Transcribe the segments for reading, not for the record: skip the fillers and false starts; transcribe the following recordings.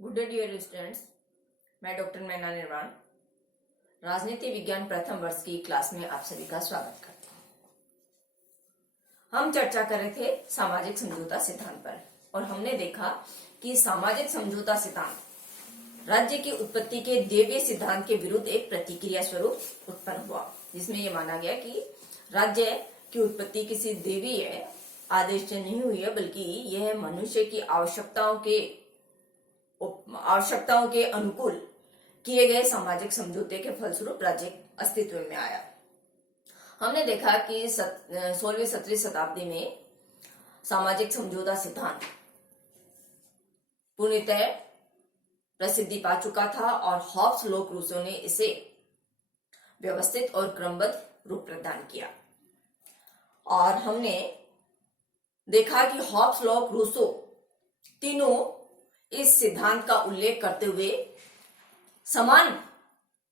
Good day dear students. मैं doctor Maina Nirvan राजनीति विज्ञान प्रथम वर्ष की क्लास में आप सभी का स्वागत करती हूँ। हम चर्चा कर रहे थे सामाजिक समझौता सिद्धांत पर और हमने देखा कि सामाजिक समझौता सिद्धांत राज्य की उत्पत्ति के दैवीय सिद्धांत के विरुद्ध एक प्रतिक्रिया स्वरूप उत्पन्न हुआ, जिसमें यह माना गया कि राज्य की उत्पत्ति किसी दैवीय आदेश से नहीं हुई है, बल्कि यह मनुष्य की आवश्यकताओं के अनुकूल किए गए सामाजिक समझौते के फलस्वरूप राज्य अस्तित्व में आया। हमने देखा कि 16वीं-17वीं शताब्दी में सामाजिक समझौता सिद्धांत पूर्णतः प्रसिद्धि पा चुका था और हॉब्स लोक रूसो ने इसे व्यवस्थित और क्रमबद्ध रूप प्रदान किया। और हमने देखा कि हॉब्स लोक रूसो तीनों इस सिद्धांत का उल्लेख करते हुए समान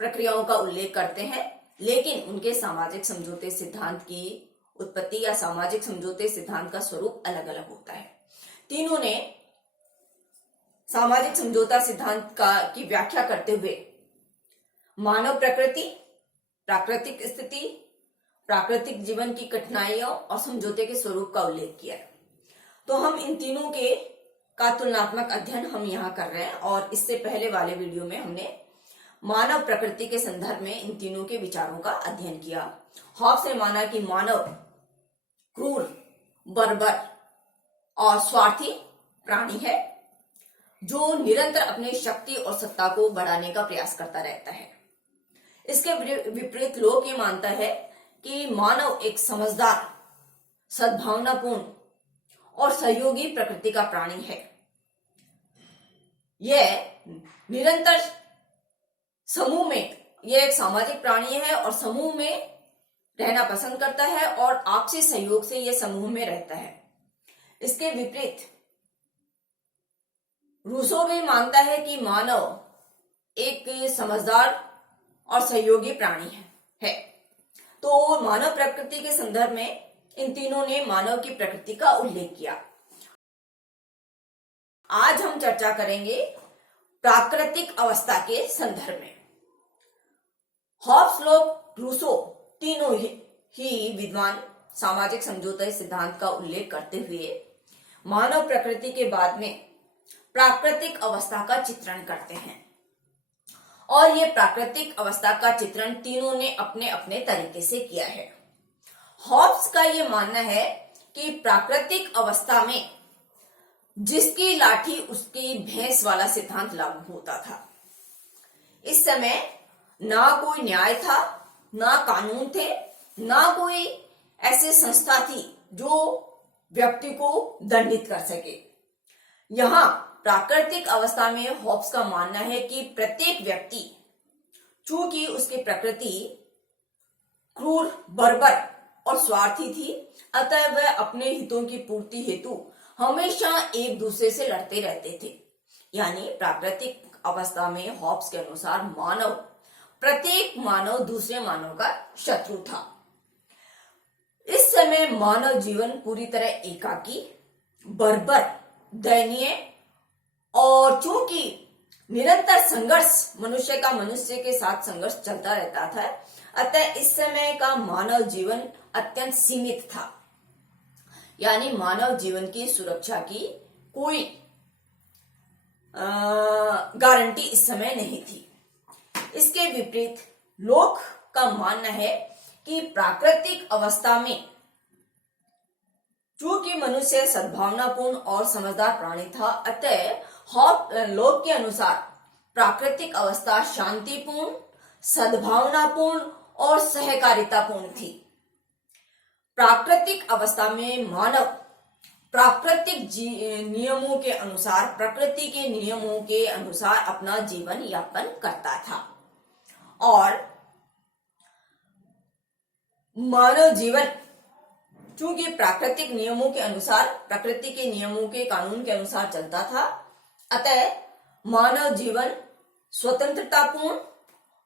प्रक्रियाओं का उल्लेख करते हैं, लेकिन उनके सामाजिक समझौते सिद्धांत की उत्पत्ति या सामाजिक समझौते सिद्धांत का स्वरूप अलग अलग होता है। तीनों ने सामाजिक समझौता सिद्धांत की व्याख्या करते हुए मानव प्रकृति, प्राकृतिक स्थिति, प्राकृतिक जीवन की कठिनाइयों और समझौते के स्वरूप का उल्लेख किया है। तो हम इन तीनों का तुलनात्मक अध्ययन हम यहाँ कर रहे हैं और इससे पहले वाले वीडियो में हमने मानव प्रकृति के संदर्भ में इन तीनों के विचारों का अध्ययन किया। हॉब्स ने माना कि मानव क्रूर, बर्बर और स्वार्थी प्राणी है जो निरंतर अपनी शक्ति और सत्ता को बढ़ाने का प्रयास करता रहता है। इसके विपरीत लोक ये मानता है कि मानव एक समझदार, सद्भावनापूर्ण और सहयोगी प्रकृति का प्राणी है। यह निरंतर समूह में, यह एक सामाजिक प्राणी है और समूह में रहना पसंद करता है और आपसी सहयोग से यह समूह में रहता है। इसके विपरीत रूसो भी मानता है कि मानव एक समझदार और सहयोगी प्राणी है। तो मानव प्रकृति के संदर्भ में इन तीनों ने मानव की प्रकृति का उल्लेख किया। आज हम चर्चा करेंगे प्राकृतिक अवस्था के संदर्भ में। हॉब्स, लोक, रूसो तीनों ही विद्वान सामाजिक समझौता सिद्धांत का उल्लेख करते हुए मानव प्रकृति के बाद में प्राकृतिक अवस्था का चित्रण करते हैं और ये प्राकृतिक अवस्था का चित्रण तीनों ने अपने अपने तरीके से किया है। हॉब्स का ये मानना है कि प्राकृतिक अवस्था में जिसकी लाठी उसकी भैंस वाला सिद्धांत लागू होता था। इस समय ना कोई न्याय था, ना कानून थे, ना कोई ऐसी संस्था थी जो व्यक्ति को दंडित कर सके। यहां प्राकृतिक अवस्था में हॉब्स का मानना है कि प्रत्येक व्यक्ति, चूंकि उसकी प्रकृति क्रूर, बर्बर और स्वार्थी थी, अतः वह अपने हितों की पूर्ति हेतु हमेशा एक दूसरे से लड़ते रहते थे। यानी प्राकृतिक अवस्था में हॉब्स के अनुसार प्रत्येक मानव दूसरे मानव का शत्रु था। इस समय मानव जीवन पूरी तरह एकाकी, बर्बर, दयनीय और चूंकि निरंतर संघर्ष मनुष्य का मनुष्य के साथ संघर्ष चलता रहता था, अतः इस समय का मानव जीवन अत्यंत सीमित था। यानी मानव जीवन की सुरक्षा की कोई गारंटी इस समय नहीं थी। इसके विपरीत लोक का मानना है कि प्राकृतिक अवस्था में चूंकि मनुष्य सद्भावनापूर्ण और समझदार प्राणी था, अतः लोक के अनुसार प्राकृतिक अवस्था शांतिपूर्ण, सद्भावनापूर्ण और सहकारितापूर्ण थी। प्राकृतिक अवस्था में मानव प्राकृतिक नियमों के अनुसार, प्रकृति के नियमों के अनुसार अपना जीवन यापन करता था और मानव जीवन चूंकि प्राकृतिक नियमों के अनुसार, प्रकृति के नियमों के कानून के अनुसार चलता था, अतः मानव जीवन स्वतंत्रतापूर्ण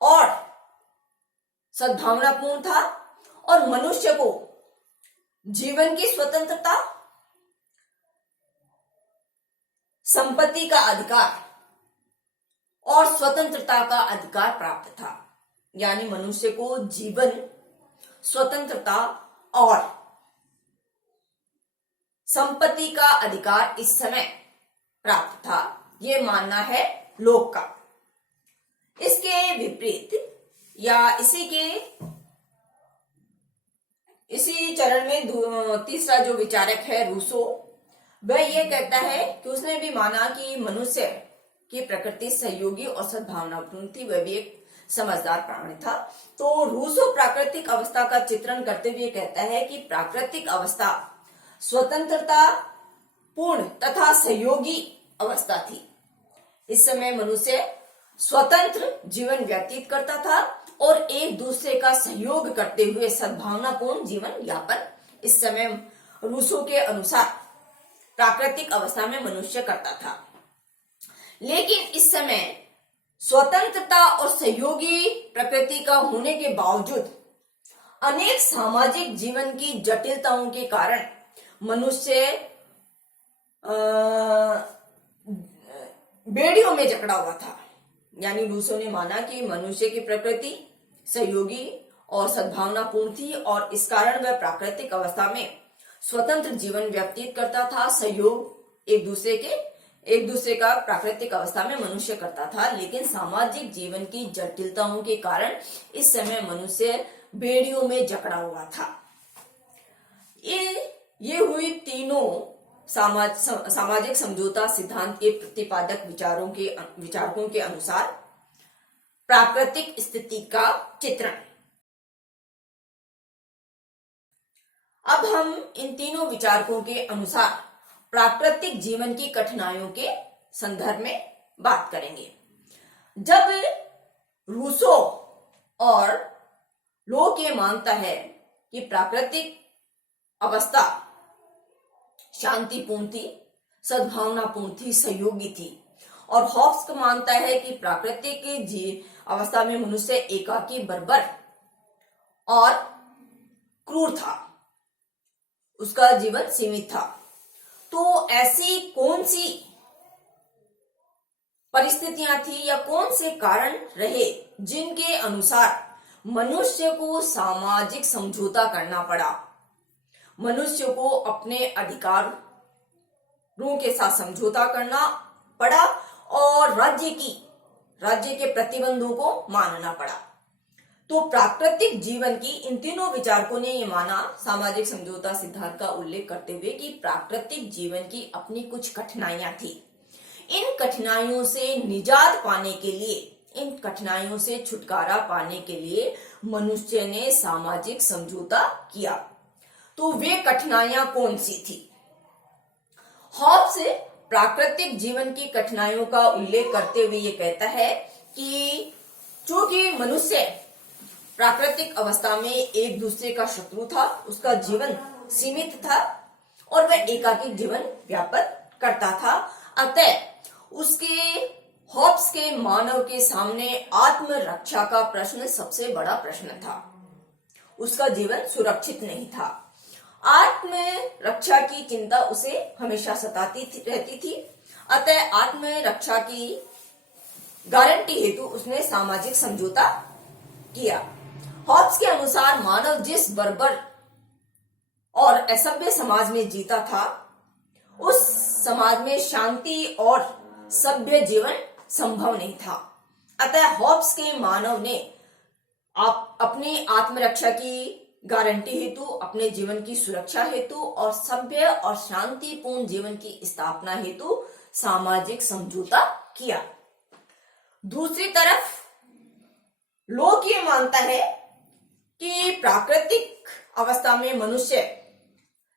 और सद्भावनापूर्ण था और मनुष्य को जीवन की स्वतंत्रता, संपत्ति का अधिकार और स्वतंत्रता का अधिकार प्राप्त था। यानी मनुष्य को जीवन, स्वतंत्रता और संपत्ति का अधिकार इस समय प्राप्त था, ये मानना है लोक का। इसके विपरीत या इसी चरण में तीसरा जो विचारक है रूसो, वह ये कहता है कि उसने भी माना कि मनुष्य की प्रकृति सहयोगी और सद्भावनापूर्ण थी, वह भी एक समझदार प्राणी था। तो रूसो प्राकृतिक अवस्था का चित्रण करते हुए कहता है कि प्राकृतिक अवस्था स्वतंत्रता पूर्ण तथा सहयोगी अवस्था थी। इस समय मनुष्य स्वतंत्र जीवन व्यतीत करता था और एक दूसरे का सहयोग करते हुए सद्भावनापूर्ण जीवन यापन इस समय रूसो के अनुसार प्राकृतिक अवस्था में मनुष्य करता था। लेकिन इस समय स्वतंत्रता और सहयोगी प्रकृति का होने के बावजूद अनेक सामाजिक जीवन की जटिलताओं के कारण मनुष्य बेड़ियों में जकड़ा हुआ था। यानी रूसो ने माना कि मनुष्य की प्रकृति सहयोगी और सद्भावनापूर्ण थी और इस कारण वह प्राकृतिक अवस्था में स्वतंत्र जीवन व्यतीत करता था, सहयोग एक दूसरे का प्राकृतिक अवस्था में मनुष्य करता था। लेकिन सामाजिक जीवन की जटिलताओं के कारण इस समय मनुष्य बेड़ियों में जकड़ा हुआ था। ये हुई तीनों सामाजिक समझौता सिद्धांत के प्रतिपादक विचारकों के अनुसार प्राकृतिक स्थिति का चित्रण। अब हम इन तीनों विचारकों के अनुसार प्राकृतिक जीवन की कठिनाइयों के संदर्भ में बात करेंगे। जब रूसो और लोक ये मानता है कि प्राकृतिक अवस्था शांतिपूर्ण थी, सद्भावनापूर्ण थी, सहयोगी थी, और हॉब्स को मानता है कि प्राकृतिक अवस्था में मनुष्य एकाकी, बर्बर और क्रूर था, उसका जीवन सीमित था। तो ऐसी कौन सी परिस्थितियां थी या कौन से कारण रहे जिनके अनुसार मनुष्य को सामाजिक समझौता करना पड़ा, मनुष्य को अपने अधिकारों के साथ समझौता करना पड़ा और राज्य के प्रतिबंधों को मानना पड़ा। तो प्राकृतिक जीवन की इन तीनों विचारकों ने ये माना, सामाजिक समझौता सिद्धांत का उल्लेख करते हुए, कि प्राकृतिक जीवन की अपनी कुछ कठिनाइयां थी। इन कठिनाइयों से निजात पाने के लिए, इन कठिनाइयों से छुटकारा पाने के लिए मनुष्य ने सामाजिक समझौता किया। तो वे कठिनाइयां कौन सी थी? हॉब्स प्राकृतिक जीवन की कठिनाइयों का उल्लेख करते हुए ये कहता है कि चूंकि मनुष्य प्राकृतिक अवस्था में एक दूसरे का शत्रु था, उसका जीवन सीमित था और वह एकाकी जीवन व्यापन करता था, अतः हॉब्स के मानव के सामने आत्मरक्षा का प्रश्न सबसे बड़ा प्रश्न था। उसका जीवन सुरक्षित नहीं था। आत्मरक्षा की चिंता उसे हमेशा सताती रहती थी, अतः आत्मरक्षा की गारंटी हेतु उसने सामाजिक समझौता किया। हॉब्स के अनुसार मानव जिस बर्बर और असभ्य समाज में जीता था, उस समाज में शांति और सभ्य जीवन संभव नहीं था। अतः हॉब्स के मानव ने अपनी आत्मरक्षा की गारंटी हेतु, अपने जीवन की सुरक्षा हेतु और सभ्य और शांतिपूर्ण जीवन की स्थापना हेतु सामाजिक समझौता किया। दूसरी तरफ लोक ये मानता है कि प्राकृतिक अवस्था में मनुष्य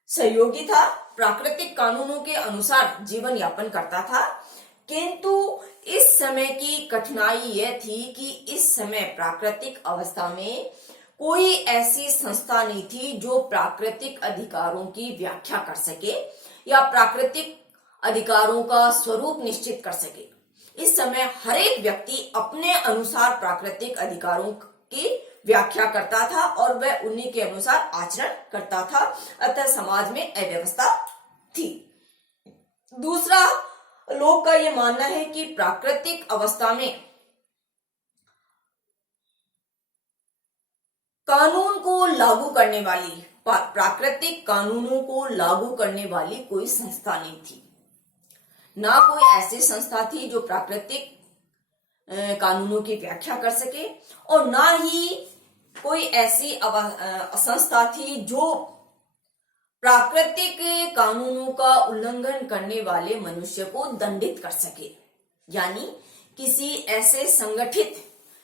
सहयोगी था, प्राकृतिक कानूनों के अनुसार जीवन यापन करता था, किंतु इस समय की कठिनाई यह थी कि इस समय प्राकृतिक अवस्था में कोई ऐसी संस्था नहीं थी जो प्राकृतिक अधिकारों की व्याख्या कर सके या प्राकृतिक अधिकारों का स्वरूप निश्चित कर सके। इस समय हर एक व्यक्ति अपने अनुसार प्राकृतिक अधिकारों की व्याख्या करता था और वह उन्हीं के अनुसार आचरण करता था, अतः समाज में अव्यवस्था थी। दूसरा, लोग का यह मानना है कि प्राकृतिक अवस्था में कानून को लागू करने वाली, प्राकृतिक कानूनों को लागू करने वाली कोई संस्था नहीं थी। ना कोई ऐसी संस्था थी जो प्राकृतिक कानूनों की व्याख्या कर सके, और ना ही कोई ऐसी संस्था थी जो प्राकृतिक कानूनों का उल्लंघन करने वाले मनुष्य को दंडित कर सके। यानी किसी ऐसे संगठित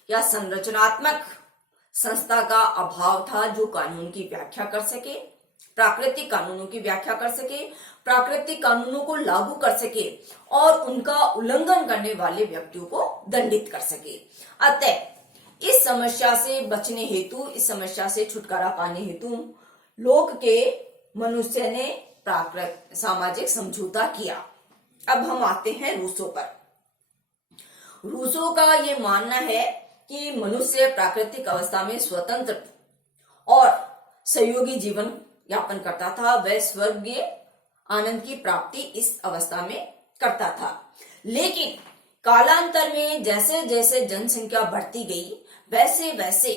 या संरचनात्मक संस्था का अभाव था जो कानून की व्याख्या कर सके, प्राकृतिक कानूनों की व्याख्या कर सके, प्राकृतिक कानूनों को लागू कर सके और उनका उल्लंघन करने वाले व्यक्तियों को दंडित कर सके। अतः इस समस्या से बचने हेतु, इस समस्या से छुटकारा पाने हेतु लोक के मनुष्य ने सामाजिक समझौता किया। अब हम आते हैं रूसो पर। रूसो का यह मानना है कि मनुष्य प्राकृतिक अवस्था में स्वतंत्र और सहयोगी जीवन यापन करता था। वह स्वर्गीय आनंद की प्राप्ति इस अवस्था में करता था। लेकिन कालांतर में जैसे जैसे जनसंख्या बढ़ती गई, वैसे वैसे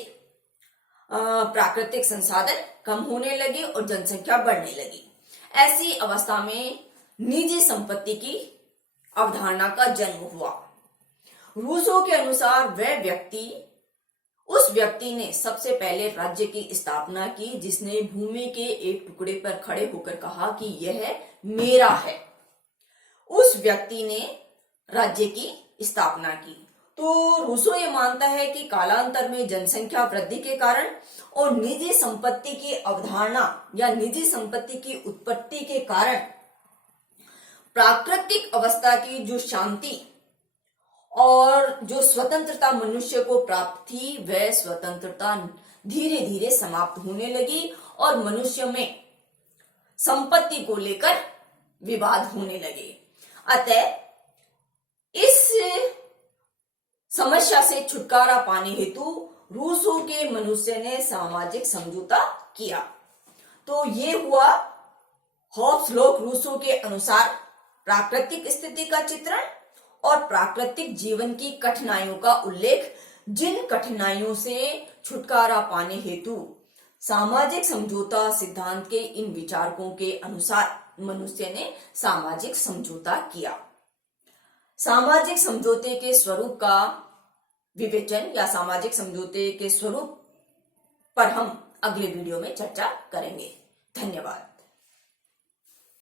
प्राकृतिक संसाधन कम होने लगे और जनसंख्या बढ़ने लगी। ऐसी अवस्था में निजी संपत्ति की अवधारणा का जन्म हुआ। रूसो के अनुसार उस व्यक्ति ने सबसे पहले राज्य की स्थापना की जिसने भूमि के एक टुकड़े पर खड़े होकर कहा कि यह मेरा है। उस व्यक्ति ने राज्य की स्थापना की। तो रूसो ये मानता है कि कालांतर में जनसंख्या वृद्धि के कारण और निजी संपत्ति की अवधारणा या निजी संपत्ति की उत्पत्ति के कारण प्राकृतिक अवस्था की जो शांति और जो स्वतंत्रता मनुष्य को प्राप्त थी, वह स्वतंत्रता धीरे धीरे समाप्त होने लगी और मनुष्य में संपत्ति को लेकर विवाद होने लगे। अतः इस समस्या से छुटकारा पाने हेतु रूसो के मनुष्य ने सामाजिक समझौता किया। तो ये हुआ हॉब्स लोक रूसो के अनुसार प्राकृतिक स्थिति का चित्रण और प्राकृतिक जीवन की कठिनाइयों का उल्लेख, जिन कठिनाइयों से छुटकारा पाने हेतु सामाजिक समझौता सिद्धांत के इन विचारकों के अनुसार मनुष्य ने सामाजिक समझौता किया। सामाजिक समझौते के स्वरूप का विवेचन या सामाजिक समझौते के स्वरूप पर हम अगले वीडियो में चर्चा करेंगे। धन्यवाद।